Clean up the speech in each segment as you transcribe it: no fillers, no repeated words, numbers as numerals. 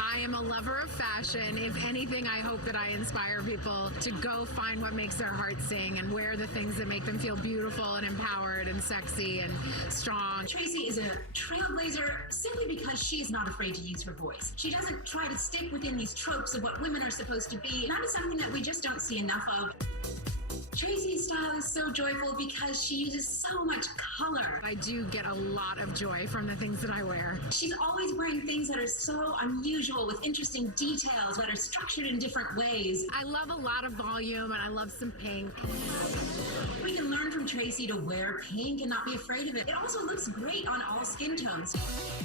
I am a lover of fashion. If anything, I hope that I inspire people to go find what makes their heart sing and wear the things that make them feel beautiful and empowered and sexy and strong. Tracee is a trailblazer simply because she's not afraid to use her voice. She doesn't try to stick within these tropes of what women are supposed to be. And that is something that we just don't see enough of. Tracee's style is so joyful because she uses so much color. I do get a lot of joy from the things that I wear. She's always wearing things that are so unusual with interesting details that are structured in different ways. I love a lot of volume and I love some pink. We can learn from Tracee to wear pink and not be afraid of it. It also looks great on all skin tones.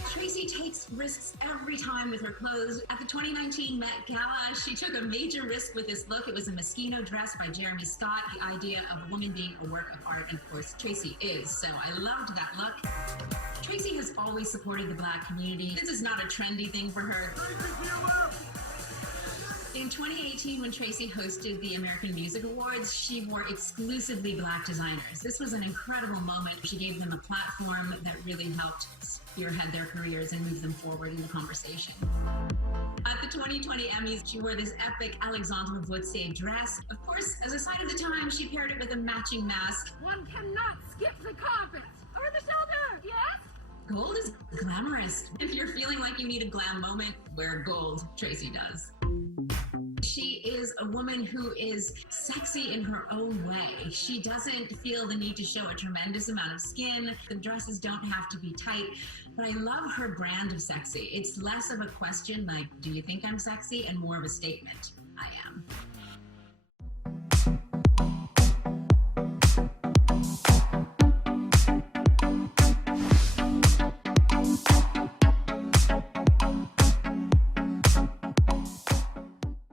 Tracee takes risks every time with her clothes. At the 2019 Met Gala, she took a major risk with this look. It was a Moschino dress by Jeremy Scott. The idea of a woman being a work of art, and of course Tracee is, so I loved that look. Tracee has always supported the Black community. This is not a trendy thing for her. In 2018, when Tracee hosted the American Music Awards, she wore exclusively Black designers. This was an incredible moment. She gave them a platform that really helped spearhead their careers and move them forward in the conversation. At the 2020 Emmys, she wore this epic Alexandre Vauthier dress. Of course, as a sign of the time, she paired it with a matching mask. One cannot skip the carpet over the shoulder, yes? Gold is glamorous. If you're feeling like you need a glam moment, wear gold. Tracee does. She is a woman who is sexy in her own way. She doesn't feel the need to show a tremendous amount of skin. The dresses don't have to be tight, but I love her brand of sexy. It's less of a question like, do you think I'm sexy? And more of a statement, I am.